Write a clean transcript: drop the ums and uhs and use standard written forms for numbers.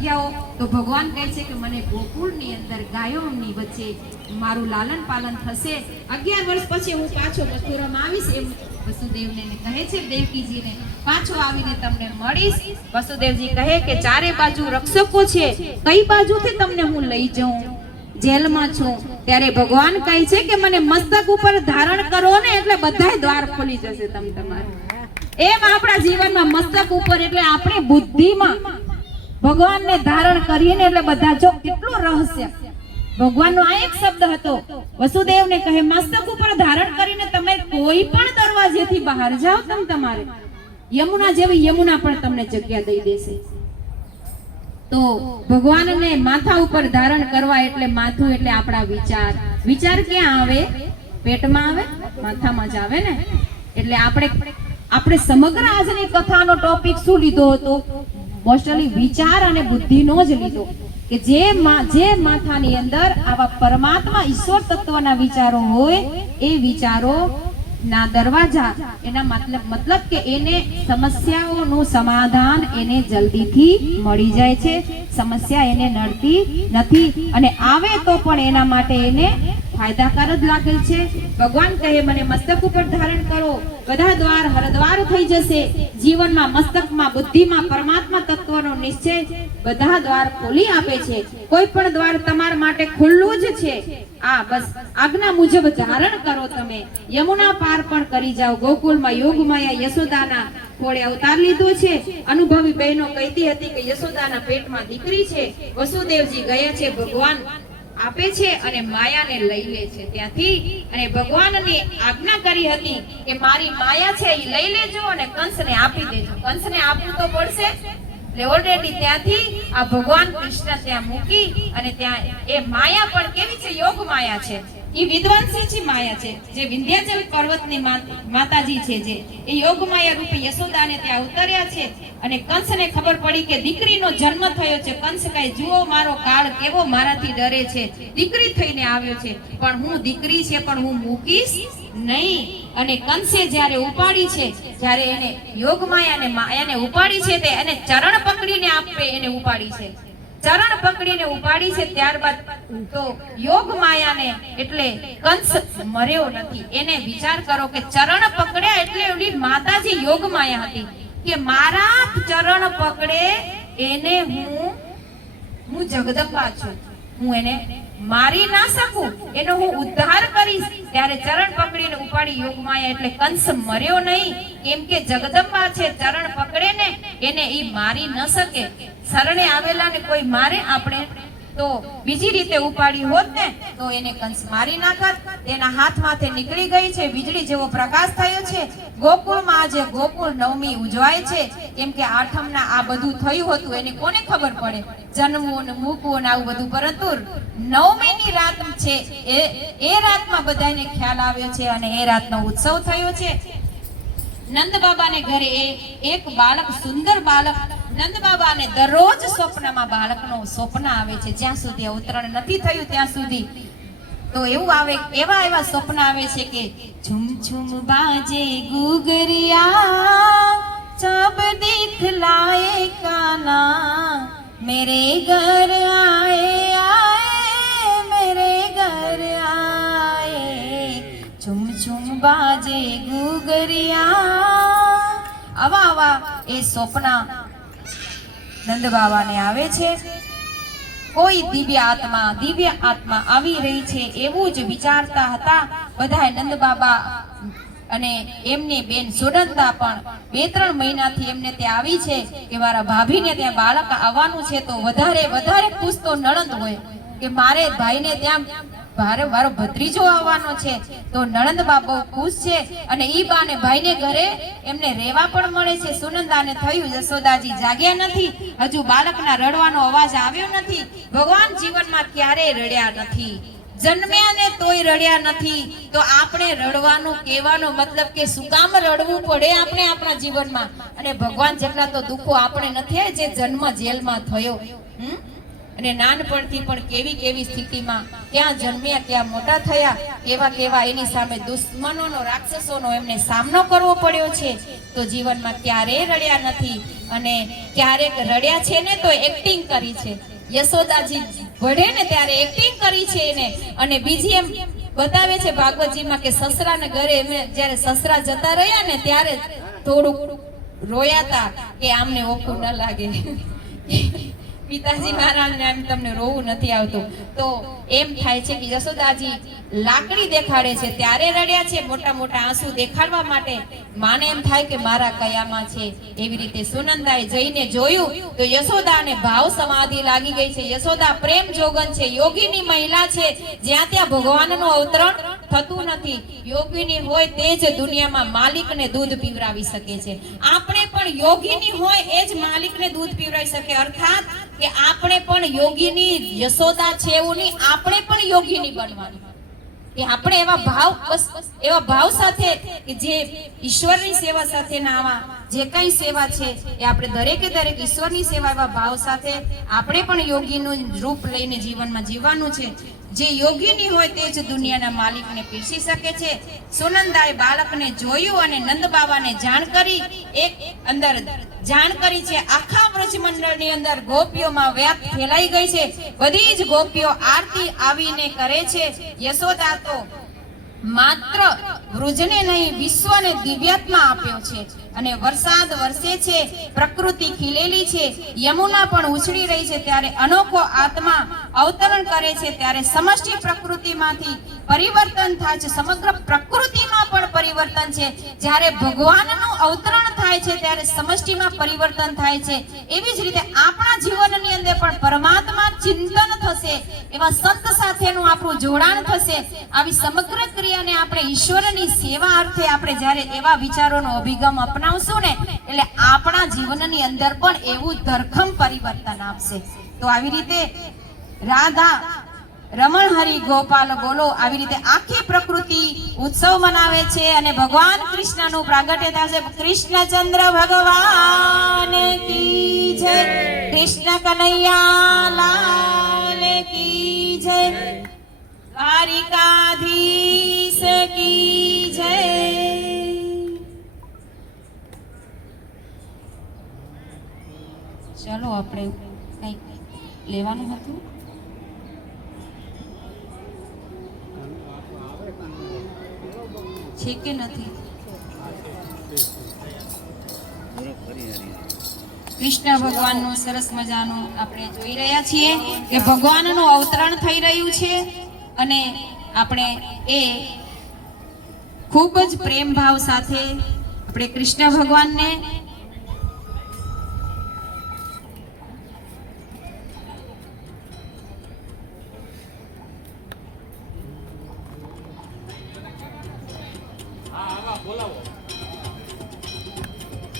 જગ્યાઓ, તો ભગવાન કહે છે કે મને ગોકુળની અંદર ગાયોની વચ્ચે મારું લાલન પાલન થશે, 11 વર્ષ પછી હું પાછો મથુરામાં આવીશ, એમ વસુદેવને કહે છે દેવકીજીને, પાછો આવીને તમને મળીશ. વસુદેવજી કહે કે ચારે બાજુ રક્ષકો છે, કઈ બાજુથી તમને હું લઈ જાઉં, જેલમાં છું. ત્યારે ભગવાન કહે છે કે મને મસ્તક ઉપર ધારણ કરો ને એટલે બધાય દ્વાર ખોલી જશે તમારે. એમ આપણા જીવનમાં મસ્તક ઉપર એટલે આપણી બુદ્ધિમાં ભગવાનને ધારણ કરીએ ને એટલે બધા, જો કેટલું રહસ્ય ભગવાનનો આ એક શબ્દ હતો. વસુદેવને કહે મસ્તક ઉપર ધારણ કરીને તમે કોઈ પણ દરવાજેથી બહાર જાઓ, તમારે યમુના જેવી યમુના પણ તમને જગ્યા દઈ દેશે. તો ભગવાનને માથા ઉપર ધારણ કરવા એટલે માથું એટલે આપણા વિચાર. વિચાર ક્યાં આવે? પેટમાં આવે, માથામાં જ આવે ને. એટલે આપણે સમગ્ર આજની કથાનો ટોપિક શું લીધો હતો? મોસ્ટલી વિચાર અને બુદ્ધિનો જ લીધો, કે જે માથાની અંદર આવા પરમાત્મા ઈશ્વર તત્વના વિચારો હોય, એ વિચારો ના દરવાજા, એના મતલબ કે એને સમસ્યાઓનું સમાધાન એને જલ્દીથી મળી જાય છે, સમસ્યા એને નડતી નથી, અને આવે તો પણ એના માટે એને ફાયદાકાર જ લાગે છે. ભગવાન કહે મને મસ્તક ઉપર ધારણ કરો, બધા દ્વાર હરદ્વાર થઈ જશે. જીવનમાં મસ્તકમાં બુદ્ધિમાં પરમાત્મા તત્વનો નિશ્ચય બધા દ્વાર ખોલી આપે છે. કોઈ પણ દ્વાર તમારા માટે ખુલ્લું જ છે. આ બસ આજ્ઞા મુજબ ધારણ કરો, તમે યમુના પાર પણ કરી જાઓ. ગોકુળમાં યોગમાયા યશોદાના ખોળે અવતાર લીધો છે. અનુભવી બહેનો કહેતી હતી કે યશોદાના પેટમાં દીકરી છે. વસુદેવજી ગયા છે, ભગવાન આપે છે અને માયાને લઈ લે છે ત્યાંથી. અને ભગવાનને આજ્ઞા કરી હતી કે મારી માયા છે એ લઈ લેજો અને કંસને આપી દેજો. કંસને આપવું તો પડશે, એટલે ઓલરેડી ત્યાંથી આ ભગવાન કૃષ્ણ ત્યાં મૂકી, અને ત્યાં એ માયા પણ કેવી છે? યોગ માયા છે. એ વિદ્વાંસી માયા છે, જે વિંધ્યાચલ પર્વતની માતાજી છે, જે એ યોગ માયા રૂપી યશોદાને ત્યાં ઉતર્યા છે. અને કંસને ખબર પડી કે દીકરીનો જન્મ થયો છે. કંસ કહે જુઓ મારો કાળ કેવો મારાથી ડરે છે, દીકરી થઈને આવ્યો છે, પણ હું દીકરી છે પણ હું મૂકીશ નહીં. અને કંસે જ્યારે ઉપાડી છે, જ્યારે એને યોગ માયાને ઉપાડી છે, તે એને ચરણ પકડીને આપે એને ઉપાડી છે, ચરણ પકડીને ઉપાડી છે. ત્યારબાદ તો યોગ માયાને એટલે કંસ મર્યો નથી. એને વિચાર કરો કે ચરણ પકડ્યા એટલે ઓલી માતાજી યોગ માયા હતી, કે મારા ચરણ પકડે એને હું જગદંબા છું, હું એને મારી ના શકું, એનો હું ઉદ્ધાર કરીશ. ત્યારે ચરણ પકડીને ઉપાડી યોગ માયા, એટલે કંસ મર્યો નહીં, કેમ કે જગદંબા છે. ચરણ પકડે ને એને ઈ મારી ન શકે. શરણે આવેલા ને કોઈ મારે, આપણે તો બીજી રીતે ઉપાડી હોત ને તો એને કંસ મારી નાખત. તેના હાથમાંથી નીકળી ગઈ છે, વીજળી જેવો પ્રકાશ થયો છે. ગોકુળમાં આજે ગોકુળ નવમી ઉજવાય છે, કેમ કે આઠમના આ બધું થયું હતું, એને કોને ખબર પડે જન્મવું ને મૂકવું ને આવું બધું. પરંતુ નવમીની રાત છે, એ રાતમાં બધાને ખ્યાલ આવ્યો છે અને એ રાતનો ઉત્સવ થયો છે. નંદ બાબાને ઘરે એક બાળક, સુંદર બાળક, નંદ બાબાને દરરોજ સ્વપ્નમાં બાળકનો સ્વપ્ન આવે છે. જ્યાં સુધી અવતરણ નથી થયું ત્યાં સુધી તો એવું આવે, એવા સ્વપ્ન આવે છે કે ઝુમ ઝુમ બાજે ગુગરિયા, सब दिखलाए काना, मेरे घर आए मेरे घर आए, झुम झुम बाजे गुगरिया. આવા એ સ્વપ્ન નંદ બાબાને આવે છે. કોઈ દિવ્ય આત્મા આવી રહી છે એવું જ વિચારતા હતા બધા નંદ બાબા. અને એમની બેન સુનંદા પણ 2-3 મહિનાથી એમને ત્યાં આવી છે કે મારા ભાભીને ત્યાં બાળક આવવાનું છે. તો વધારે ખુશ તો નણંદ હોય કે મારે ભાઈને ત્યાં મારો ભત્રીજો આવવાનો છે. તો નણંદ બા બહુ ખુશ છે અને ઈ બાને ભાઈને ઘરે એમને રહેવા પણ મળે છે. સુનંદાને થયું યશોદાજી જાગ્યા નથી, હજુ બાળકના રડવાનો અવાજ આવ્યો નથી. ભગવાન જીવનમાં ક્યારેય રડ્યા નથી, જન્મ્યા ને તોય રડ્યા નથી. તો આપણે રડવાનું કહેવાનો મતલબ કે શું કામ રડવું પડે આપણે આપણા જીવનમાં. અને ભગવાન જેટલા તો દુઃખો આપણે નથી જે જન્મ જેલમાં થયો. અને નાનપણથી પણ કેવી કેવી સ્થિતિમાં ક્યાં જન્મ્યા ક્યાં મોટા થયા, કેવા કેવા એની સામે દુશ્મનોનો રાક્ષસોનો એમને સામનો કરવો પડ્યો છે. તો જીવનમાં ક્યારેય રડ્યા નથી, અને ક્યારેક રડ્યા છે ને તો એક્ટિંગ કરી છે. યશોદાજી વઢે ને ત્યારે એક્ટિંગ કરી છે એને. અને બીજી એમ બતાવે છે ભાગવતજીમાં કે સસરાને ઘરે એમને જ્યારે સસરા જતા રહ્યા ને ત્યારે થોડુંક રોયાતા કે આમને ઓખું ન લાગે. પિતાજી મહારાજને આમ તમને રોવું નથી આવતું. તો એમ થાય છે કે યશોદાજી લાકડી દેખાડે છે ત્યારે રડ્યા છે, મોટા મોટા આંસુ દેખાડવા માટે. માને એમ થાય કે મારા કયામાં છે. એવી રીતે સુનંદાએ જઈને જોયું તો યશોદાને ભાવ સમાધિ લાગી ગઈ છે. યશોદા પ્રેમ જોગન છે, યોગીની મહિલા છે. જ્યાં ત્યાં ભગવાનનું અવતરણ થતું નથી. યોગીની હોય તે જ દુનિયામાં માલિકને દૂધ પીવરાવી શકે છે. આપણે પણ યોગીની હોય એ જ માલિકને દૂધ પીવરાવી શકે. અર્થાત કે આપણે પણ યોગીની યશોદા છે એવું નહીં, આપણે પણ યોગીની બનવાનું. કે આપણે એવા ભાવ સાથે કે જે ઈશ્વરની સેવા સાથેના આવા જે કઈ સેવા છે એ આપણે દરેકે દરેક ઈશ્વરની સેવા એવા ભાવ સાથે આપણે પણ યોગીનું રૂપ લઈને જીવનમાં જીવવાનું છે. જે યોગીની હોય તે જ દુનિયાના માલિકને પીરસી શકે છે. સુનંદાએ બાળકને જોયું અને નંદ બાબાને જાણ કરી. એક અંદર જાણ કરી છે. આખા વ્રજમંડળની અંદર ગોપીઓમાં વ્યાપ ફેલાઈ ગઈ છે. બધી જ ગોપીઓ આરતી આવીને કરે છે. યશોદા તો માત્ર વૃજને નહીં વિશ્વને દિવ્યાત્મા આપ્યો છે. અને વરસાદ વરસે છે, પ્રકૃતિ ખીલેલી છે, યમુના પણ ઉછળી રહી છે. ત્યારે અનોખો આત્મા અવતરણ કરે છે. ત્યારે સમષ્ટિ પ્રકૃતિમાંથી પરિવર્તન થાય છે. સમગ્ર પ્રકૃતિમાં પણ પરિવર્તન છે. જ્યારે ભગવાનનું અવતરણ થાય છે ત્યારે સમષ્ટિમાં પરિવર્તન થાય છે. એવી જ રીતે આપણા જીવનની અંદર પણ પરમાત્મા ચિંતન થશે, એવા સંત સાથેનું આપણું જોડાણ થશે. આવી સમગ્ર ક્રિયાને આપણે ઈશ્વરની સેવા અર્થે આપણે જ્યારે એવા વિચારોનો અભિગમ અપનાવશું ને એટલે આપણા જીવનની અંદર પણ એવું ધરખમ પરિવર્તન આપશે. તો આવી રીતે રાધા રમણ હરિ ગોપાલ બોલો, આવી રીતે આખી પ્રકૃતિ ઉત્સવ મનાવે છે. અને ભગવાન કૃષ્ણનું પ્રાગટ્ય થાય છે. કૃષ્ણચંદ્ર ભગવાન કી જય, કૃષ્ણ કનૈયા લાલ કી જય, દ્વારિકાધીશ કી જય. ચાલો આપણે કંઈક લેવાનું હતું. છે કે નથી? કૃષ્ણ ભગવાનનું સરસ મજાનું આપણે જોઈ રહ્યા છીએ કે ભગવાનનું અવતરણ થઈ રહ્યું છે. અને આપણે એ ખૂબ જ પ્રેમ ભાવ સાથે આપણે કૃષ્ણ ભગવાનને